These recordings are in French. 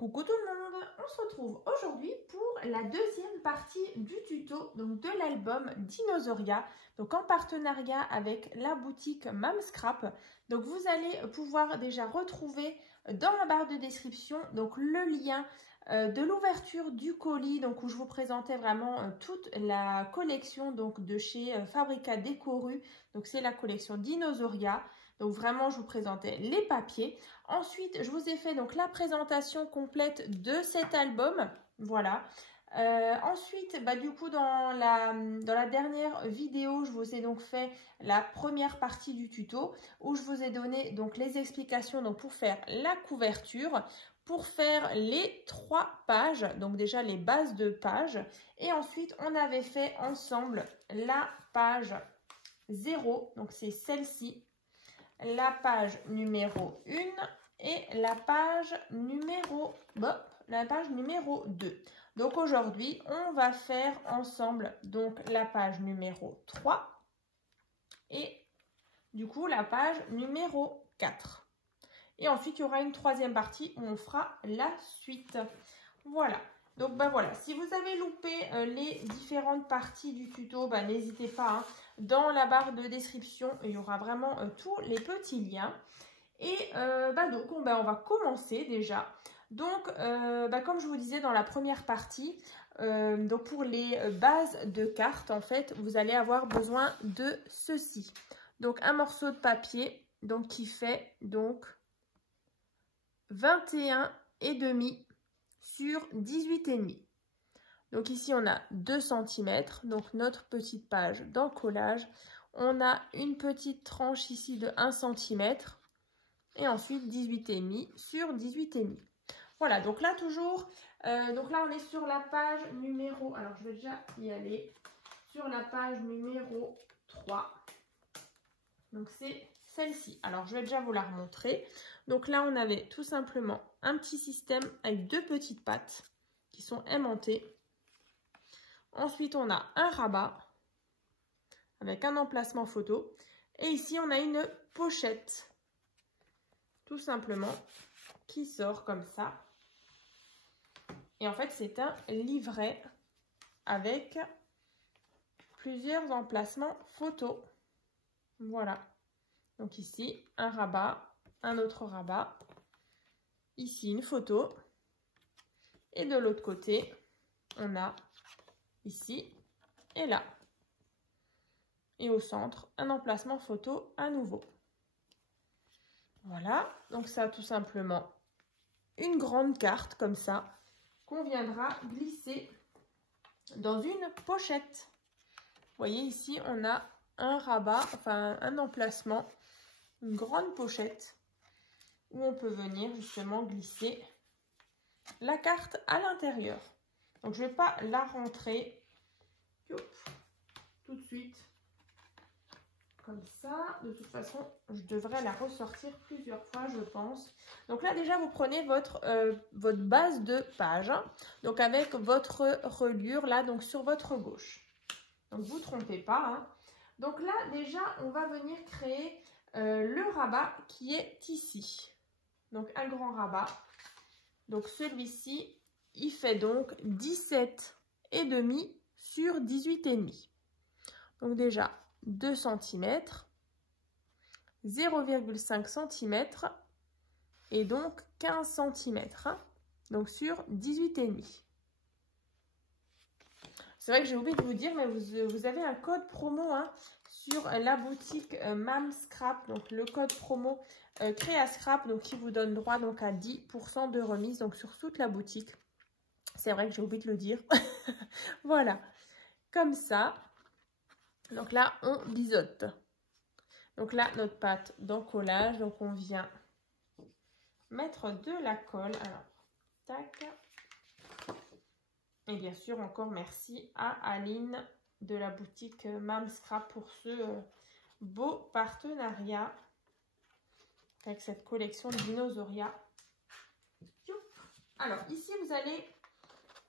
Coucou tout le monde, on se retrouve aujourd'hui pour la deuxième partie du tuto donc de l'album Dinosauria, donc en partenariat avec la boutique Mamscrap. Donc vous allez pouvoir déjà retrouver dans la barre de description donc le lien de l'ouverture du colis, donc où je vous présentais vraiment toute la collection donc de chez Fabrica Décoru. Donc c'est la collection Dinosauria. Donc vraiment, je vous présentais les papiers. Ensuite, je vous ai fait donc la présentation complète de cet album. Voilà. Ensuite, du coup, dans la dernière vidéo, je vous ai donc fait la première partie du tuto où je vous ai donné donc les explications donc pour faire la couverture, pour faire les 3 pages, donc déjà les bases de pages. Et ensuite, on avait fait ensemble la page 0, donc c'est celle-ci. La page numéro 1 et la page numéro 2. Donc aujourd'hui, on va faire ensemble donc la page numéro 3 et du coup la page numéro 4. Et ensuite, il y aura une troisième partie où on fera la suite. Voilà. Donc voilà, si vous avez loupé les différentes parties du tuto, n'hésitez pas, hein. Dans la barre de description, il y aura vraiment tous les petits liens. Et donc on va commencer déjà. Donc comme je vous disais dans la première partie, donc pour les bases de cartes, en fait, vous allez avoir besoin de ceci. Donc un morceau de papier donc qui fait donc 21,5 sur 18,5. Donc ici, on a 2 cm, donc notre petite page d'encollage. On a une petite tranche ici de 1 cm et ensuite 18,5 sur 18,5. Voilà, donc là toujours, donc là on est sur la page numéro, alors je vais déjà y aller, sur la page numéro 3. Donc c'est celle-ci. Alors je vais déjà vous la remontrer. Donc là on avait tout simplement un petit système avec 2 petites pattes qui sont aimantées. Ensuite on a un rabat avec un emplacement photo. Et ici on a une pochette tout simplement qui sort comme ça. Et en fait c'est un livret avec plusieurs emplacements photos. Voilà. Donc ici, un rabat, un autre rabat. Ici, une photo. Et de l'autre côté, on a ici et là. Et au centre, un emplacement photo à nouveau. Voilà. Donc ça, tout simplement, une grande carte comme ça qu'on viendra glisser dans une pochette. Vous voyez ici, on a un rabat, enfin un emplacement, une grande pochette où on peut venir justement glisser la carte à l'intérieur. Donc je ne vais pas la rentrer tout de suite comme ça. De toute façon, je devrais la ressortir plusieurs fois, je pense. Donc là déjà, vous prenez votre base de page, donc avec votre reliure là, donc sur votre gauche. Donc vous ne trompez pas, hein. Donc là déjà, on va venir créer le rabat qui est ici. Donc un grand rabat. Donc celui-ci, il fait donc 17,5 sur 18,5. Donc déjà 2 cm, 0,5 cm et donc 15 cm. Donc sur 18,5. C'est vrai que j'ai oublié de vous dire, mais vous avez un code promo, hein, sur la boutique Mamscrap, donc le code promo Créascrap, donc qui vous donne droit donc à 10% de remise donc sur toute la boutique. C'est vrai que j'ai oublié de le dire. Voilà, comme ça. Donc là, on biseaute. Donc là, notre pâte d'encollage, donc on vient mettre de la colle. Alors, tac. Et bien sûr, encore merci à Aline de la boutique Mamscrap pour ce beau partenariat avec cette collection de Dinosauria. Alors, ici, vous allez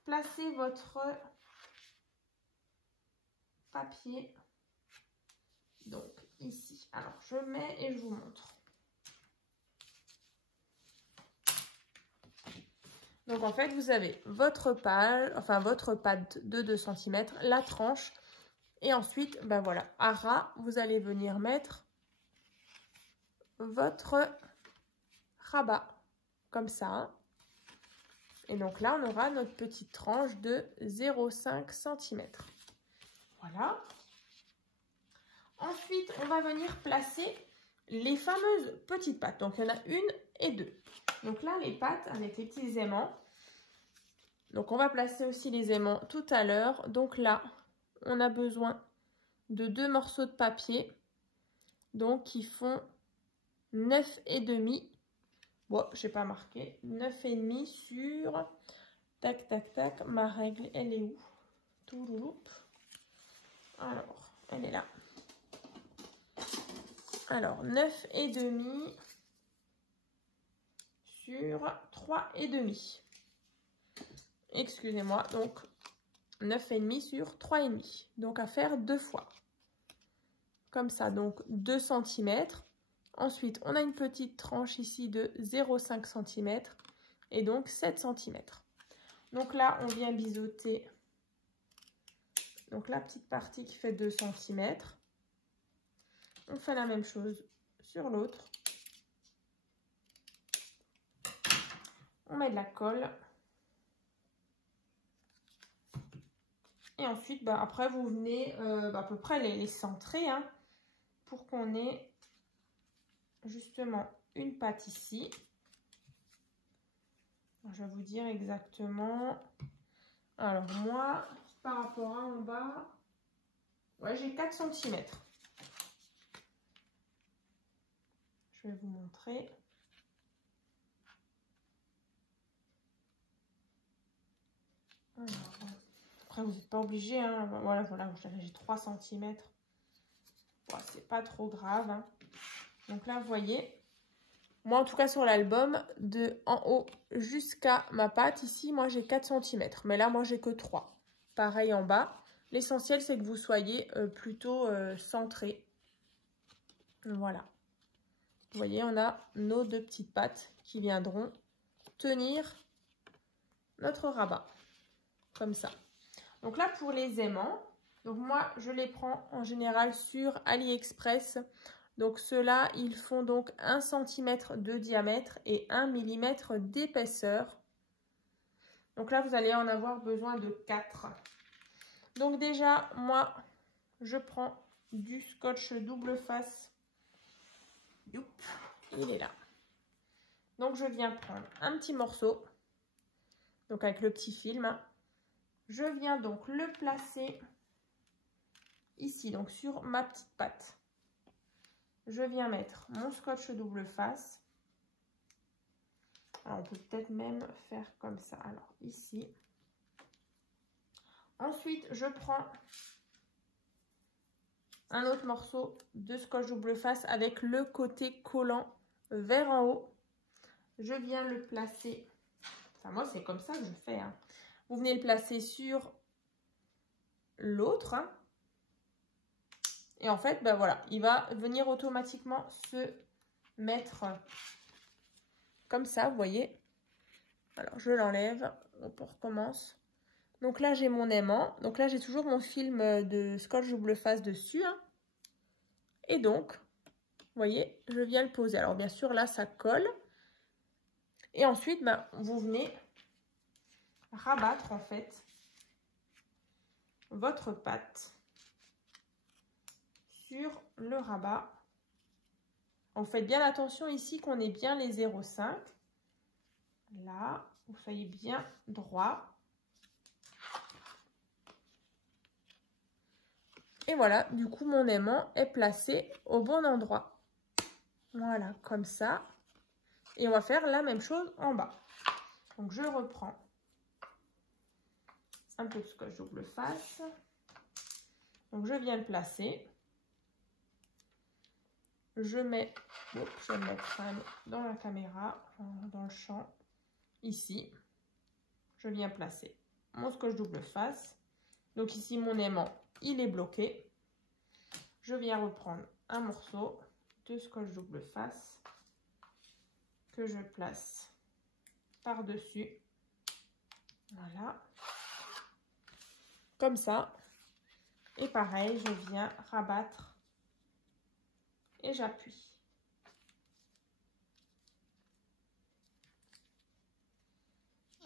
placer votre papier. Donc, ici. Alors, je mets et je vous montre. Donc en fait, vous avez votre page, enfin votre pâte de 2 cm, la tranche. Et ensuite, ben voilà, à ras, vous allez venir mettre votre rabat, comme ça. Et donc là, on aura notre petite tranche de 0,5 cm. Voilà. Ensuite, on va venir placer les fameuses petites pattes. Donc, il y en a une et deux. Donc là, les pattes avec les petits aimants. Donc, on va placer aussi les aimants tout à l'heure. Donc là, on a besoin de 2 morceaux de papier. Donc, qui font 9,5. Bon, je n'ai pas marqué. 9,5 sur... Tac, tac, tac. Ma règle, elle est où? Toulouloup. Alors, elle est là. Alors, 9,5 sur 3,5. Excusez-moi, donc 9,5 sur 3,5. Donc, à faire 2 fois. Comme ça, donc 2 cm. Ensuite, on a une petite tranche ici de 0,5 cm. Et donc, 7 cm. Donc là, on vient biseauter. Donc, la petite partie qui fait 2 cm. On fait la même chose sur l'autre. On met de la colle. Et ensuite, bah, après, vous venez à peu près les centrer hein, pour qu'on ait justement une patte ici. Je vais vous dire exactement. Alors moi, par rapport à en bas, ouais, j'ai 4 cm. Je vais vous montrer. Alors, après, vous n'êtes pas obligé. Hein. Voilà, j'ai 3 cm. Bon, c'est pas trop grave. Hein. Donc là, vous voyez, moi en tout cas sur l'album, de en haut jusqu'à ma patte, ici, moi j'ai 4 cm. Mais là, moi j'ai que 3. Pareil en bas. L'essentiel, c'est que vous soyez plutôt centré. Voilà. Vous voyez, on a nos 2 petites pattes qui viendront tenir notre rabat. Comme ça. Donc là, pour les aimants, donc moi, je les prends en général sur AliExpress. Donc ceux-là, ils font donc 1 cm de diamètre et 1 mm d'épaisseur. Donc là, vous allez en avoir besoin de 4. Donc déjà, moi, je prends du scotch double face. Youp, il est là. Donc je viens prendre un petit morceau, donc avec le petit film. Je viens donc le placer ici, donc sur ma petite patte. Je viens mettre mon scotch double face. Alors, on peut peut-être même faire comme ça. Alors, ici. Ensuite, je prends un autre morceau de scotch double face avec le côté collant vers en haut. Je viens le placer. Enfin, moi, c'est comme ça que je fais. Hein. Vous venez le placer sur l'autre. Hein. Et en fait, ben voilà, il va venir automatiquement se mettre comme ça, vous voyez. Alors, je l'enlève. On recommence. Donc là, j'ai mon aimant. Donc là, j'ai toujours mon film de scotch double face dessus. Hein. Et donc, vous voyez, je viens le poser. Alors, bien sûr, là, ça colle. Et ensuite, ben, vous venez rabattre, en fait, votre pâte sur le rabat. Donc, faites bien attention ici qu'on ait bien les 0,5. Là, vous soyez bien droit. Et voilà, du coup, mon aimant est placé au bon endroit. Voilà, comme ça. Et on va faire la même chose en bas. Donc, je reprends un peu de scotch double face. Donc, je viens le placer. Je mets, je vais le mettre quand même dans la caméra, dans le champ, ici. Je viens placer mon scotch double face. Donc, ici, mon aimant, il est bloqué. Je viens reprendre un morceau de scotch double face que je place par-dessus. Voilà. Comme ça. Et pareil, je viens rabattre et j'appuie.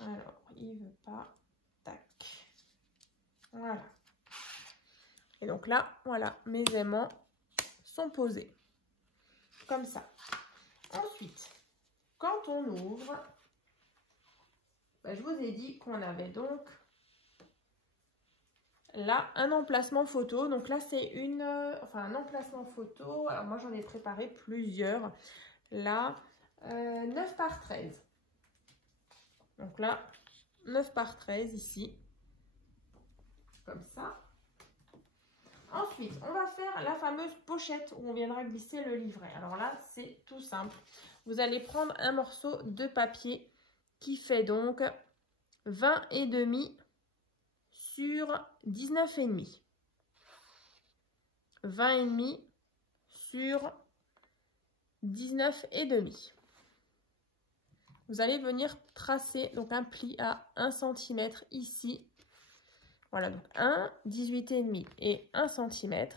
Alors, il veut pas. Tac. Voilà. Et donc là, voilà, mes aimants sont posés. Comme ça. Ensuite, quand on ouvre, je vous ai dit qu'on avait donc là un emplacement photo. Donc là, c'est un emplacement photo. Alors moi, j'en ai préparé plusieurs. Là, 9 par 13. Donc là, 9 par 13 ici. Comme ça. Ensuite, on va faire la fameuse pochette où on viendra glisser le livret. Alors là, c'est tout simple. Vous allez prendre un morceau de papier qui fait donc 20,5 sur 19,5. 20,5 sur 19,5. Vous allez venir tracer donc un pli à 1 cm ici. Voilà, donc 1, 18,5 et 1 cm.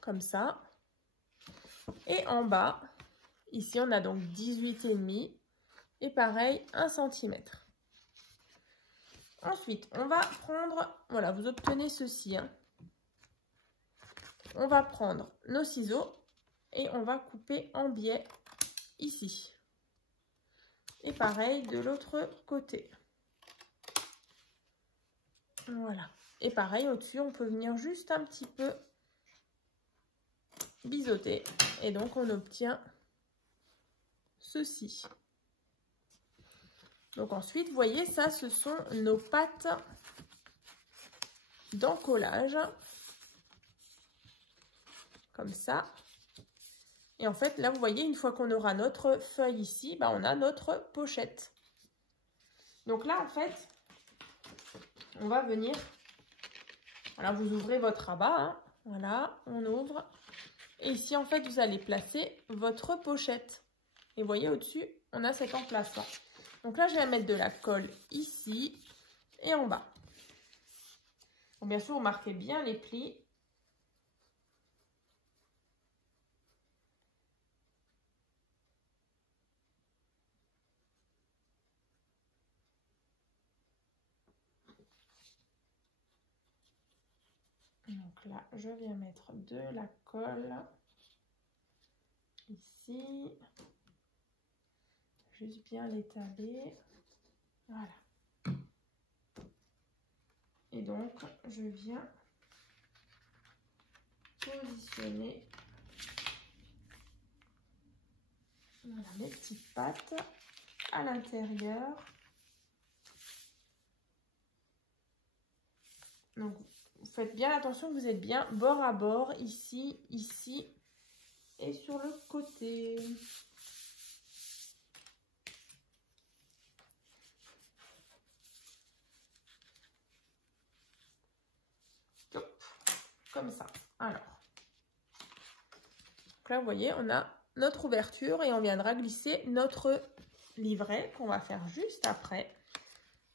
Comme ça. Et en bas, ici, on a donc 18,5 et pareil, 1 cm. Ensuite, on va prendre, voilà, vous obtenez ceci. Hein. On va prendre nos ciseaux et on va couper en biais ici. Et pareil de l'autre côté. Voilà. Et pareil, au-dessus, on peut venir juste un petit peu biseauter. Et donc, on obtient ceci. Donc ensuite, vous voyez, ça, ce sont nos pattes d'encollage. Comme ça. Et en fait, là, vous voyez, une fois qu'on aura notre feuille ici, on a notre pochette. Donc là, en fait, on va venir... Voilà, vous ouvrez votre rabat. Hein. Voilà, on ouvre. Et ici, en fait, vous allez placer votre pochette. Et vous voyez, au-dessus, on a cet emplacement. Donc là, je vais mettre de la colle ici et en bas. Donc, bien sûr, vous marquez bien les plis. Donc là, je viens mettre de la colle ici. Juste bien l'étaler. Voilà. Et donc, je viens positionner voilà, mes petites pattes à l'intérieur. Donc, vous faites bien attention que vous êtes bien bord à bord, ici, ici et sur le côté. Hop, comme ça. Alors, donc là, vous voyez, on a notre ouverture et on viendra glisser notre livret qu'on va faire juste après.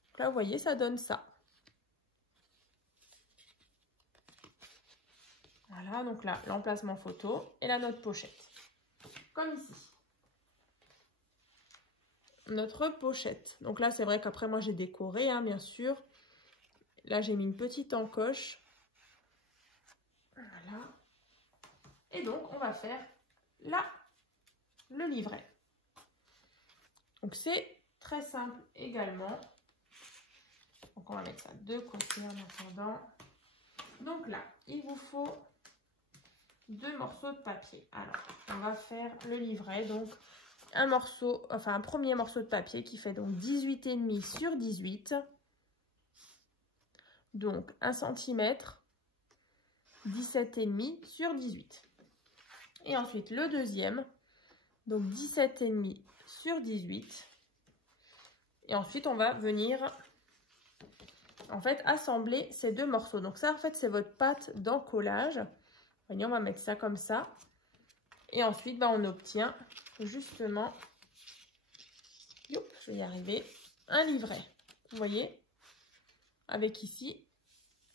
Donc là, vous voyez, ça donne ça. Voilà, donc là, l'emplacement photo et là, notre pochette. Comme ici. Notre pochette. Donc là, c'est vrai qu'après, moi, j'ai décoré, hein, bien sûr. Là, j'ai mis une petite encoche. Voilà. Et donc, on va faire là, le livret. Donc, c'est très simple également. Donc, on va mettre ça de côté en attendant. Donc là, il vous faut 2 morceaux de papier. Alors, on va faire le livret. Donc, un premier morceau de papier qui fait donc 18,5 sur 18. Donc, 1 cm, 17,5 sur 18. Et ensuite, le deuxième, donc 17,5 sur 18. Et ensuite, on va venir, en fait, assembler ces 2 morceaux. Donc ça, en fait, c'est votre pâte d'encollage. Voyez, on va mettre ça comme ça. Et ensuite, on obtient justement, je vais y arriver, un livret. vous voyez, avec ici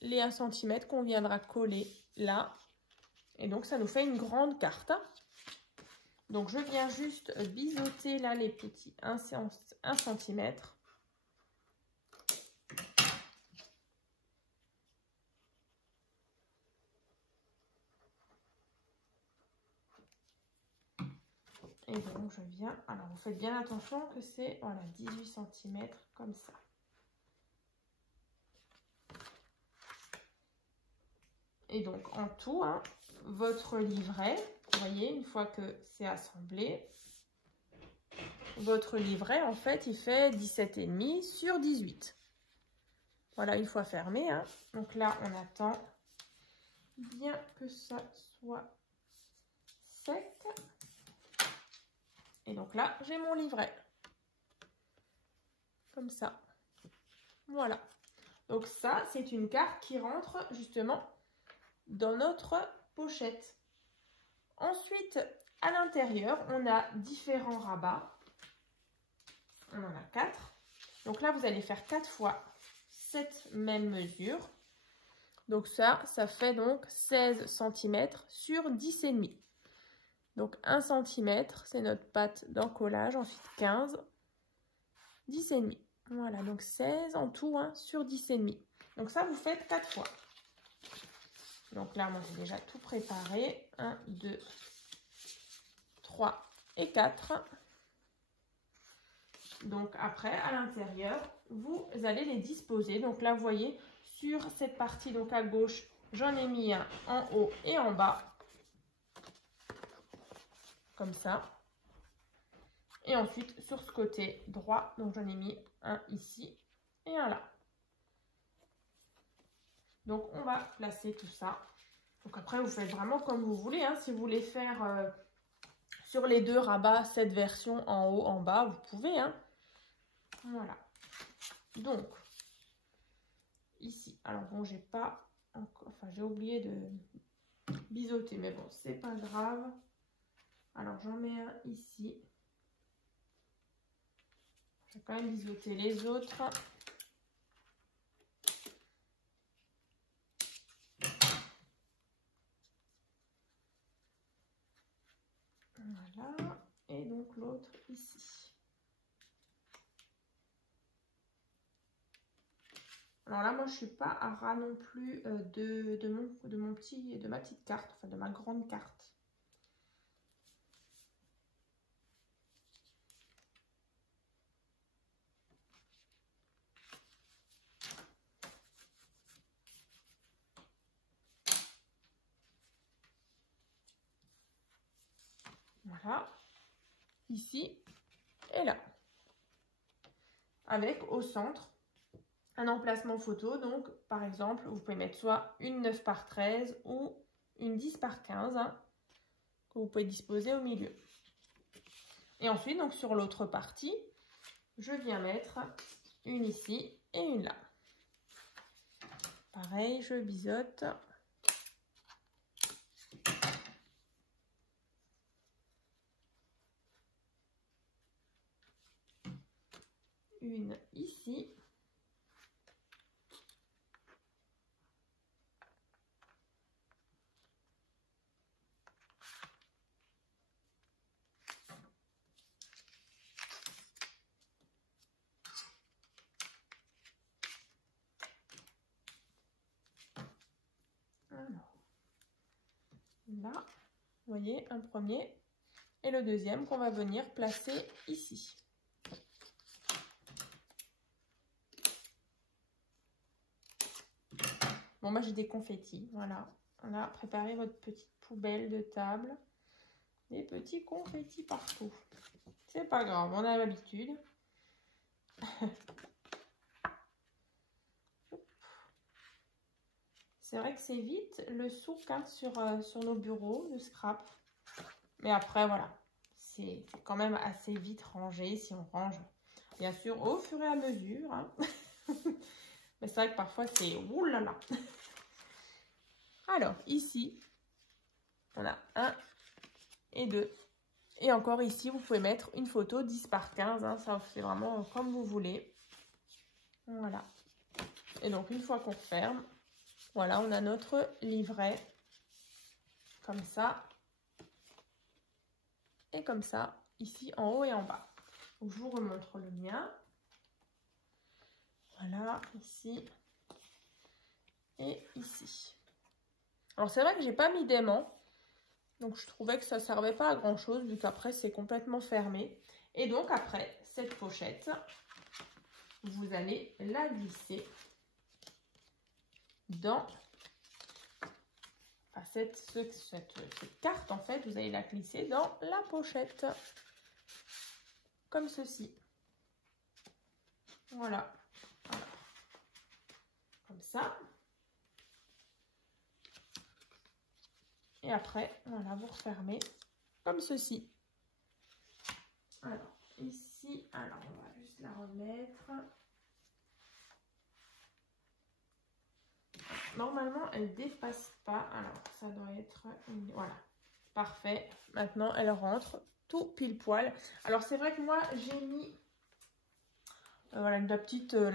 les 1 cm qu'on viendra coller là. Et donc, ça nous fait une grande carte. Donc, je viens juste biseauter là les petits 1 cm. Et donc, je viens... Alors, vous faites bien attention que c'est, voilà, 18 cm comme ça. Et donc, en tout, hein, votre livret, vous voyez, une fois que c'est assemblé, votre livret, en fait, il fait 17,5 sur 18. Voilà, une fois fermé. Hein. Donc là, on attend bien que ça soit sec. Et donc là, j'ai mon livret. Comme ça. Voilà. Donc ça, c'est une carte qui rentre justement dans notre pochette. Ensuite, à l'intérieur, on a différents rabats. On en a 4. Donc là, vous allez faire 4 fois cette même mesure. Donc ça fait donc 16 cm sur 10,5. Donc 1 cm, c'est notre pâte d'encollage. Ensuite 15, 10,5. Voilà, donc 16 en tout, hein, sur 10,5. Donc ça, vous faites 4 fois. Donc là, moi, j'ai déjà tout préparé. 1, 2, 3 et 4. Donc après, à l'intérieur, vous allez les disposer. Donc là, vous voyez, sur cette partie, donc à gauche, j'en ai mis un en haut et en bas. Comme ça. Et ensuite, sur ce côté droit, donc j'en ai mis un ici et un là. Donc, on va placer tout ça. Donc après, vous faites vraiment comme vous voulez. Hein. Si vous voulez faire sur les 2 rabats, cette version en haut, en bas, vous pouvez. Hein. Voilà. Donc, ici. Alors bon, j'ai pas encore... Enfin, j'ai oublié de biseauter. Mais bon, c'est pas grave. Alors, j'en mets un ici. Je vais quand même biseauter les autres. Voilà. Et donc, l'autre ici. Alors là, moi, je suis pas à ras non plus de ma petite carte, enfin de ma grande carte. Voilà, ici et là. Avec au centre un emplacement photo. Donc, par exemple, vous pouvez mettre soit une 9 par 13 ou une 10 par 15 hein, que vous pouvez disposer au milieu. Et ensuite, donc sur l'autre partie, je viens mettre une ici et une là. Pareil, je biseaute. Une ici. Alors, là, vous voyez, un premier et le deuxième qu'on va venir placer ici. Bon, moi j'ai des confettis, voilà. Là, préparez votre petite poubelle de table. Des petits confettis partout. C'est pas grave, on a l'habitude. C'est vrai que c'est vite le souk hein, sur nos bureaux de scrap. Mais après, voilà, c'est quand même assez vite rangé si on range. Bien sûr, au fur et à mesure. Hein. Mais c'est vrai que parfois, c'est oulala. Alors, ici, on a 1 et 2. Et encore ici, vous pouvez mettre une photo 10 par 15. Hein, ça fait vraiment comme vous voulez. Voilà. Et donc, une fois qu'on ferme, voilà, on a notre livret. Comme ça. Et comme ça, ici, en haut et en bas. Donc, je vous remontre le mien. Voilà, ici. Et ici. Alors, c'est vrai que j'ai pas mis d'aimant. Donc, je trouvais que ça servait pas à grand chose, vu qu'après, c'est complètement fermé. Et donc, après, cette pochette, vous allez la glisser dans cette carte. En fait, vous allez la glisser dans la pochette. Comme ceci. Voilà. Voilà. Comme ça. Et après, voilà, vous refermez comme ceci. Alors, ici, alors on va juste la remettre. Normalement, elle ne dépasse pas. Alors, ça doit être... Voilà, parfait. Maintenant, elle rentre tout pile poil. Alors, c'est vrai que moi, j'ai mis... voilà, la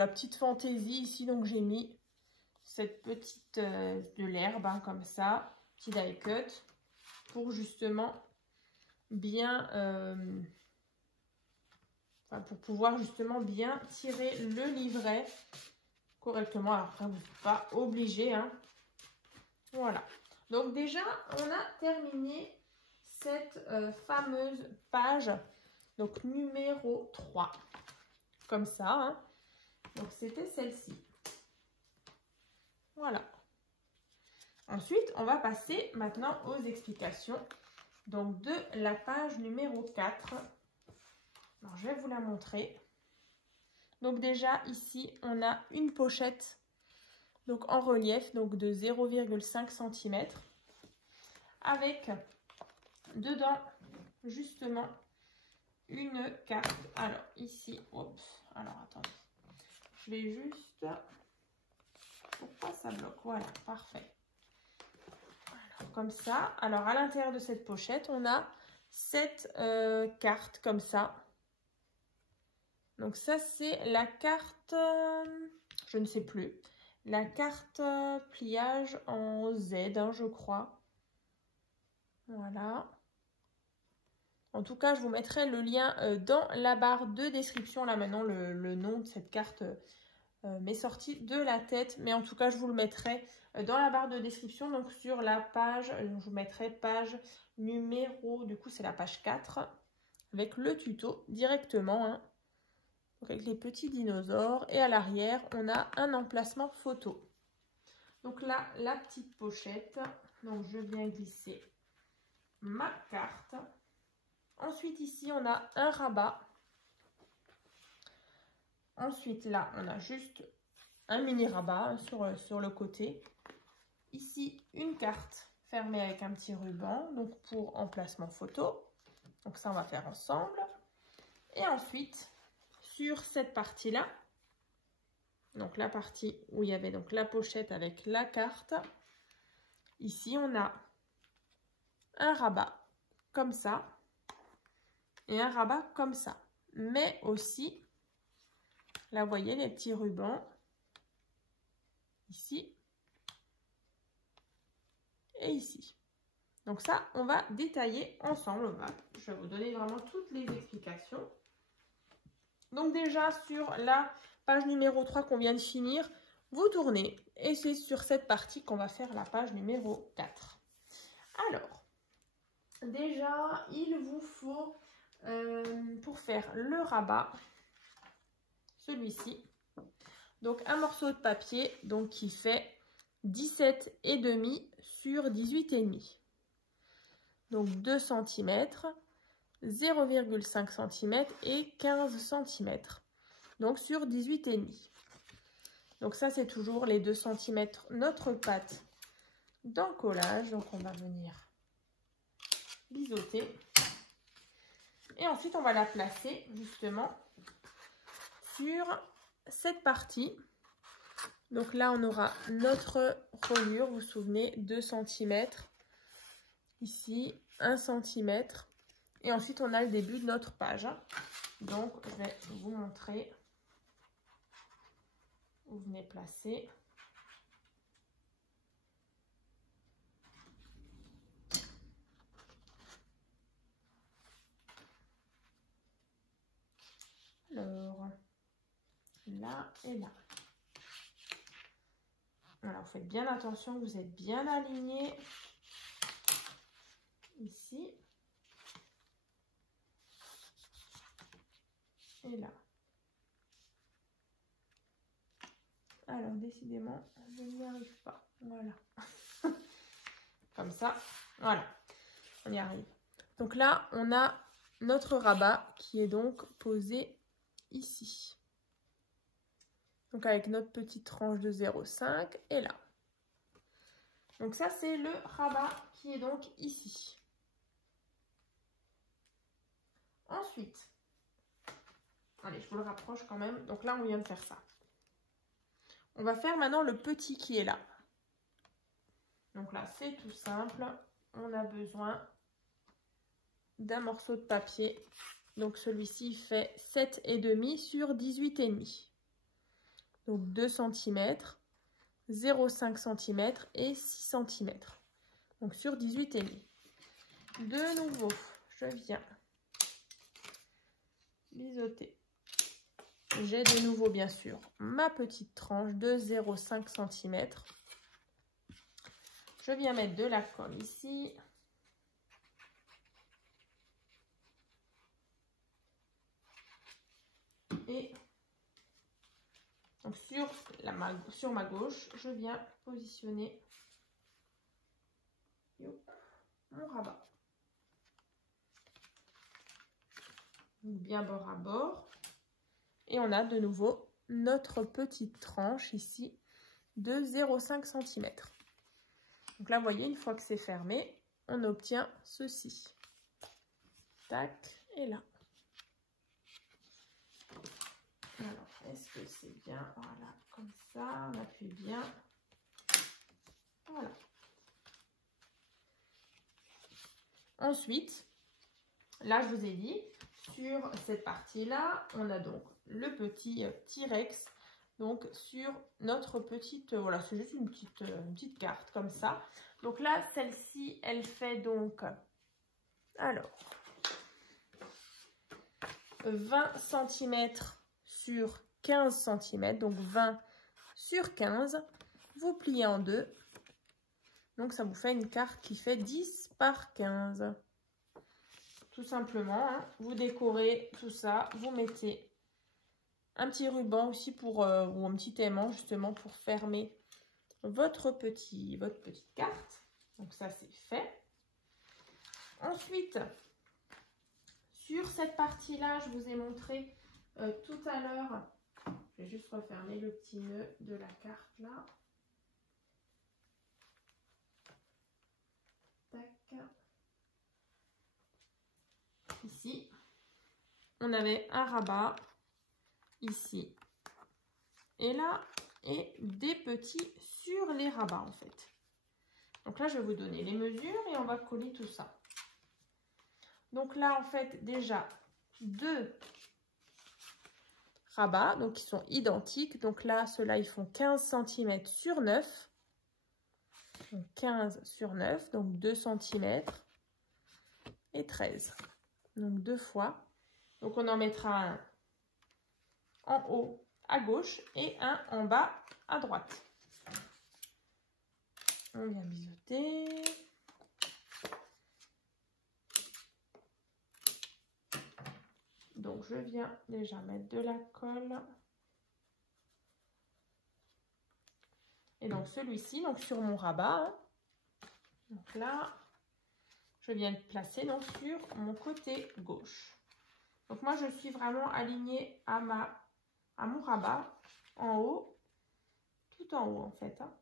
petite fantaisie ici. Donc, j'ai mis cette petite de l'herbe, hein, comme ça. Petit die cut. Pour justement bien... pour pouvoir justement bien tirer le livret correctement. Alors après, vous n'êtes pas obligé, hein. Voilà. Donc déjà, on a terminé cette fameuse page, donc numéro 3. Comme ça, hein. Donc c'était celle-ci. Voilà. Ensuite, on va passer maintenant aux explications. Donc de la page numéro 4. Alors, je vais vous la montrer. Donc déjà, ici, on a une pochette donc en relief, donc de 0,5 cm. Avec dedans, justement, une carte. Alors, ici, oups, alors attendez. Je vais juste... Pourquoi ça bloque? Voilà, parfait. Alors, comme ça. Alors, à l'intérieur de cette pochette, on a 7 cartes comme ça. Donc ça, c'est la carte, je ne sais plus, la carte pliage en Z, hein, je crois. Voilà. En tout cas, je vous mettrai le lien dans la barre de description. Là, maintenant, le nom de cette carte m'est sorti de la tête. Mais en tout cas, je vous le mettrai dans la barre de description. Donc, sur la page, je vous mettrai page numéro, du coup, c'est la page 4. Avec le tuto directement, hein. Donc avec les petits dinosaures. Et à l'arrière, on a un emplacement photo. Donc là, la petite pochette. Donc je viens glisser ma carte. Ensuite, ici, on a un rabat. Ensuite, là, on a juste un mini rabat sur le côté. Ici, une carte fermée avec un petit ruban. Donc pour emplacement photo. Donc ça, on va faire ensemble. Et ensuite... sur cette partie-là, donc la partie où il y avait donc la pochette avec la carte, ici on a un rabat comme ça et un rabat comme ça. Mais aussi, là vous voyez les petits rubans ici et ici. Donc ça, on va détailler ensemble. Je vais vous donner vraiment toutes les explications. Donc déjà sur la page numéro 3 qu'on vient de finir, vous tournez et c'est sur cette partie qu'on va faire la page numéro 4. Alors, déjà il vous faut pour faire le rabat, celui-ci, donc un morceau de papier donc qui fait 17,5 sur 18,5. Donc 2 cm. 0,5 cm et 15 cm. Donc sur 18,5. Donc ça, c'est toujours les 2 cm notre pâte dans le collage. Donc on va venir biseauter. Et ensuite, on va la placer justement sur cette partie. Donc là, on aura notre reliure. Vous vous souvenez, 2 cm. Ici, 1 cm. Et ensuite, on a le début de notre page. Donc, je vais vous montrer. vous venez placer. Alors, là et là. Alors, faites bien attention, vous êtes bien aligné ici et là. Alors, décidément, je n'y arrive pas. Voilà. Comme ça, voilà, on y arrive. Donc là, on a notre rabat qui est donc posé ici. Donc avec notre petite tranche de 0,5 et là. Donc ça, c'est le rabat qui est donc ici. Ensuite, allez, je vous le rapproche quand même. Donc là, on vient de faire ça. On va faire maintenant le petit qui est là. Donc là, c'est tout simple. On a besoin d'un morceau de papier. Donc celui-ci fait 7,5 sur 18,5. Donc 2 cm, 0,5 cm et 6 cm. Donc sur 18,5. De nouveau, je viens biseauter. J'ai de nouveau, bien sûr, ma petite tranche de 0,5 cm. Je viens mettre de la colle ici. Et donc sur ma gauche, je viens positionner mon rabat. Donc bien bord à bord. Et on a de nouveau notre petite tranche ici de 0,5 cm. Donc là, vous voyez, une fois que c'est fermé, on obtient ceci. Tac, et là. Alors, est-ce que c'est bien? Voilà, comme ça, on appuie bien. Voilà. Ensuite, là, je vous ai dit, sur cette partie-là, on a donc le petit T-Rex. Donc, sur notre petite, voilà, c'est juste une petite carte comme ça. Donc là, celle-ci, elle fait donc, alors, 20 cm sur 15 cm. Donc 20 sur 15. Vous pliez en deux. Donc ça vous fait une carte qui fait 10 par 15. Tout simplement, hein, vous décorez tout ça. Vous mettez un petit ruban aussi pour, ou un petit aimant justement pour fermer votre petite carte. Donc ça c'est fait. Ensuite, sur cette partie-là, je vous ai montré tout à l'heure. Je vais juste refermer le petit nœud de la carte là. Tac. Ici, on avait un rabat ici et là et des petits sur les rabats en fait. Donc là, je vais vous donner les mesures et on va coller tout ça. Donc là, en fait, déjà deux rabats, donc qui sont identiques. Donc là, ceux-là, ils font 15 cm sur 9. Donc 15 sur 9, donc 2 cm et 13. Donc deux fois. Donc on en mettra un en haut à gauche et un en bas à droite. On vient biseauter. Donc je viens déjà mettre de la colle. Et donc celui-ci, donc sur mon rabat, hein, donc là, je viens de placer donc sur mon côté gauche. Donc moi je suis vraiment alignée à mon rabat en haut, tout en haut en fait. Hein.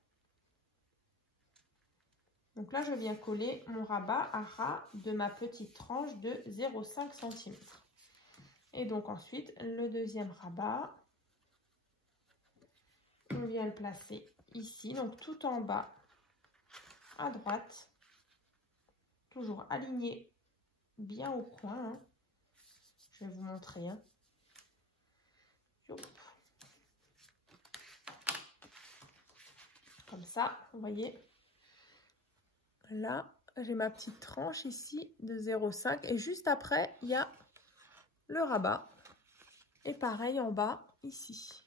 Donc là je viens coller mon rabat à ras de ma petite tranche de 0,5 cm. Et donc ensuite le deuxième rabat, on vient le placer ici, donc tout en bas à droite, toujours aligné bien au coin. Hein. Je vais vous montrer. Hein. ça, vous voyez. Là, j'ai ma petite tranche ici de 0,5 et juste après, il y a le rabat. Et pareil en bas, ici.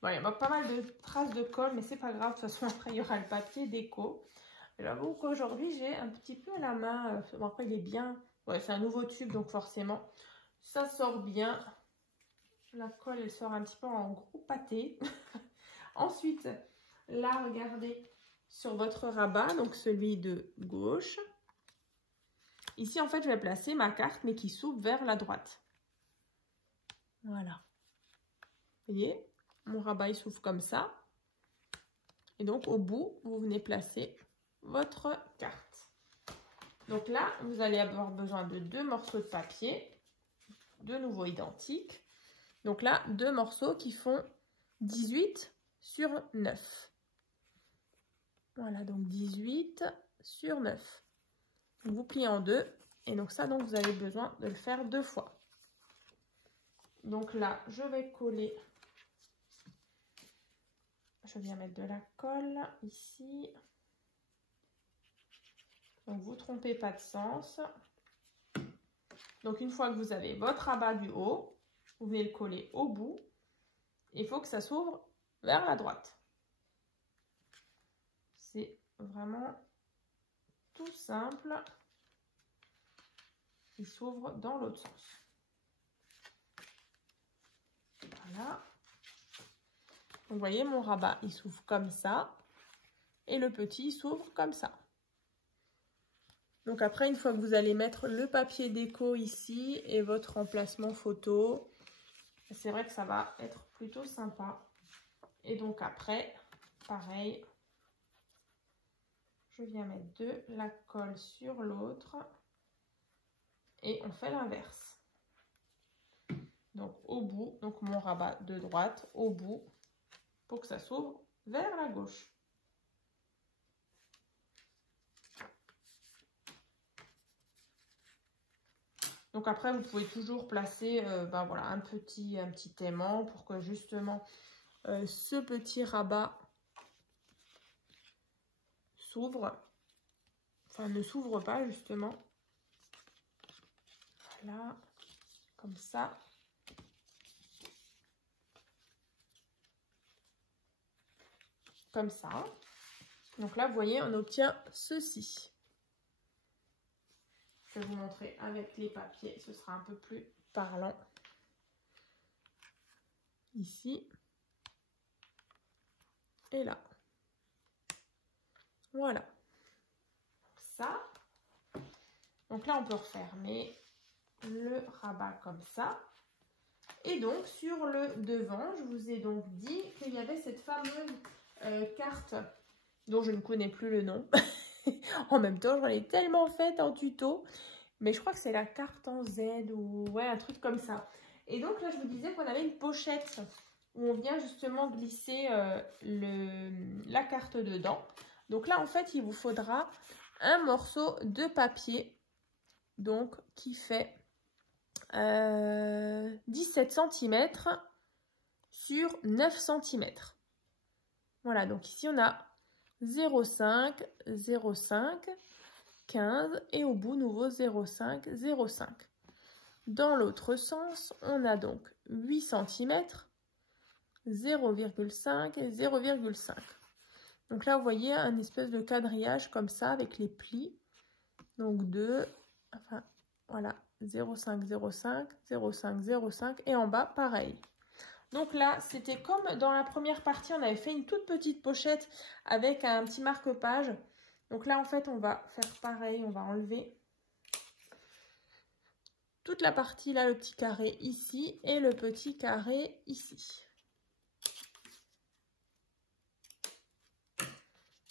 Bon, il y a pas mal de traces de colle, mais c'est pas grave. De toute façon, après, il y aura le papier déco. J'avoue qu'aujourd'hui, j'ai un petit peu la main. Bon, après, il est bien. Ouais, c'est un nouveau tube, donc forcément, ça sort bien. La colle, elle sort un petit peu en gros pâté. Ensuite, là, regardez, sur votre rabat, donc celui de gauche. Ici, en fait, je vais placer ma carte, mais qui s'ouvre vers la droite. Voilà. Vous voyez, mon rabat, il s'ouvre comme ça. Et donc, au bout, vous venez placer votre carte. Donc là, vous allez avoir besoin de 2 morceaux de papier, de nouveau identiques. Donc là, 2 morceaux qui font 18 sur 9. Voilà, donc 18 sur 9. Donc vous pliez en deux. Et donc ça, donc vous avez besoin de le faire 2 fois. Donc là, je vais coller. Je viens mettre de la colle ici. Donc vous ne trompez pas de sens. Donc une fois que vous avez votre rabat du haut, vous venez le coller au bout. Il faut que ça s'ouvre vers la droite. C'est vraiment tout simple. Il s'ouvre dans l'autre sens. Voilà. Vous voyez, mon rabat, il s'ouvre comme ça. Et le petit s'ouvre comme ça. Donc après, une fois que vous allez mettre le papier déco ici et votre emplacement photo, c'est vrai que ça va être plutôt sympa. Et donc après, pareil, je viens mettre de la colle sur l'autre et on fait l'inverse. Donc au bout, donc mon rabat de droite au bout pour que ça s'ouvre vers la gauche. Donc après, vous pouvez toujours placer voilà, un petit aimant pour que justement ce petit rabat s'ouvre. Enfin, ne s'ouvre pas justement. Voilà, comme ça. Comme ça. Donc là, vous voyez, on obtient ceci. Je vais vous montrer avec les papiers, ce sera un peu plus parlant. Ici. Et là. Voilà. Ça. Donc là, on peut refermer le rabat comme ça. Et donc, sur le devant, je vous ai donc dit qu'il y avait cette fameuse carte dont je ne connais plus le nom. En même temps, j'en ai tellement fait en tuto. Mais je crois que c'est la carte en Z ou ouais, un truc comme ça. Et donc là, je vous disais qu'on avait une pochette où on vient justement glisser la carte dedans. Donc là, en fait, il vous faudra un morceau de papier donc qui fait 17 cm sur 9 cm. Voilà, donc ici, on a 0,5, 0,5, 15 et au bout, nouveau 0,5, 0,5. Dans l'autre sens, on a donc 8 cm, 0,5 et 0,5. Donc là, vous voyez un espèce de quadrillage comme ça avec les plis. Donc 2, enfin voilà, 0,5, 0,5, 0,5, 0,5 et en bas, pareil. Donc là, c'était comme dans la première partie, on avait fait une toute petite pochette avec un petit marque-page. Donc là, en fait, on va faire pareil, on va enlever toute la partie là, le petit carré ici et le petit carré ici.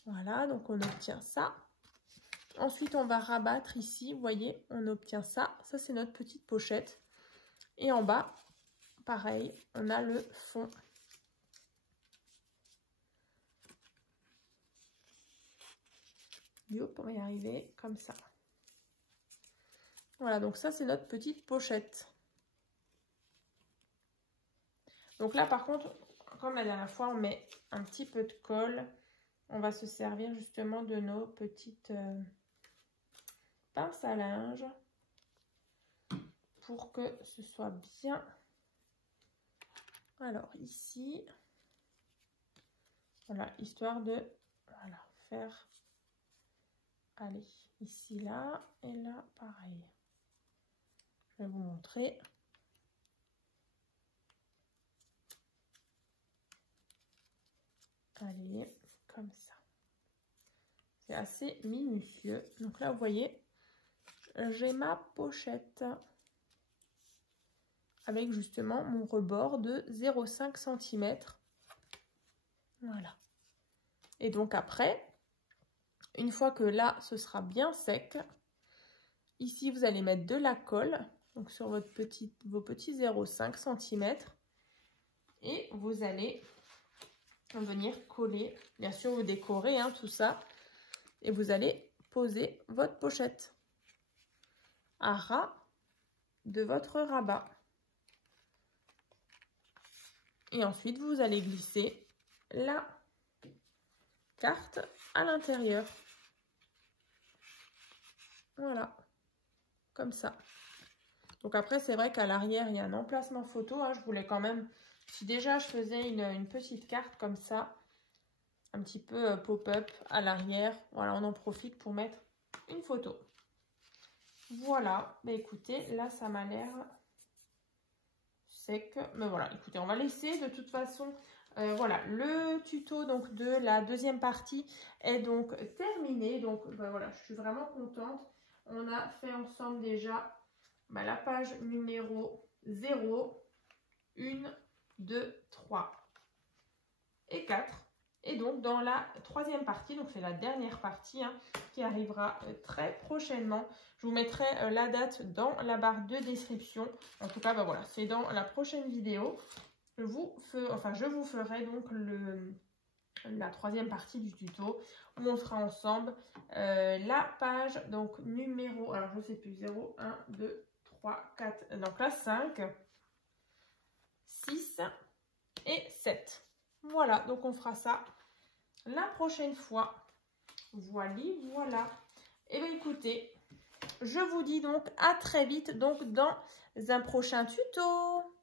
Voilà, donc on obtient ça. Ensuite, on va rabattre ici, vous voyez, on obtient ça. Ça, c'est notre petite pochette. Et en bas, pareil, on a le fond. Hop, on va y arriver comme ça. Voilà, donc ça, c'est notre petite pochette. Donc là, par contre, comme la dernière fois, on met un petit peu de colle on va se servir justement de nos petites pinces à linge pour que ce soit bien. Alors ici, voilà, histoire de faire, allez, ici, là, et là, pareil. Je vais vous montrer. Allez, comme ça. C'est assez minutieux. Donc là, vous voyez, j'ai ma pochette avec justement mon rebord de 0,5 cm. Voilà. Et donc après, une fois que là, ce sera bien sec, ici, vous allez mettre de la colle, donc sur vos petits 0,5 cm. Et vous allez venir coller, bien sûr, vous décorez hein, tout ça. Et vous allez poser votre pochette à ras de votre rabat. Et ensuite, vous allez glisser la carte à l'intérieur. Voilà, comme ça. Donc après, c'est vrai qu'à l'arrière, il y a un emplacement photo. Hein. Je voulais quand même, si déjà je faisais une petite carte comme ça, un petit peu pop-up à l'arrière, voilà, on en profite pour mettre une photo. Voilà, bah écoutez, là ça m'a l'air sec, mais voilà, écoutez, on va laisser de toute façon. Voilà, le tuto donc de la deuxième partie est donc terminé. Donc bah, voilà, je suis vraiment contente. On a fait ensemble déjà bah, la page numéro 0, 1, 2, 3 et 4. Et donc dans la troisième partie, donc c'est la dernière partie hein, qui arrivera très prochainement. Je vous mettrai la date dans la barre de description. En tout cas, bah voilà, c'est dans la prochaine vidéo. Je vous ferai donc la troisième partie du tuto où on fera ensemble la page donc numéro, alors je sais plus, 0, 1, 2, 3, 4, donc là 5, 6 et 7. Voilà, donc on fera ça la prochaine fois. Voilà. Et bien écoutez, je vous dis donc à très vite donc dans un prochain tuto.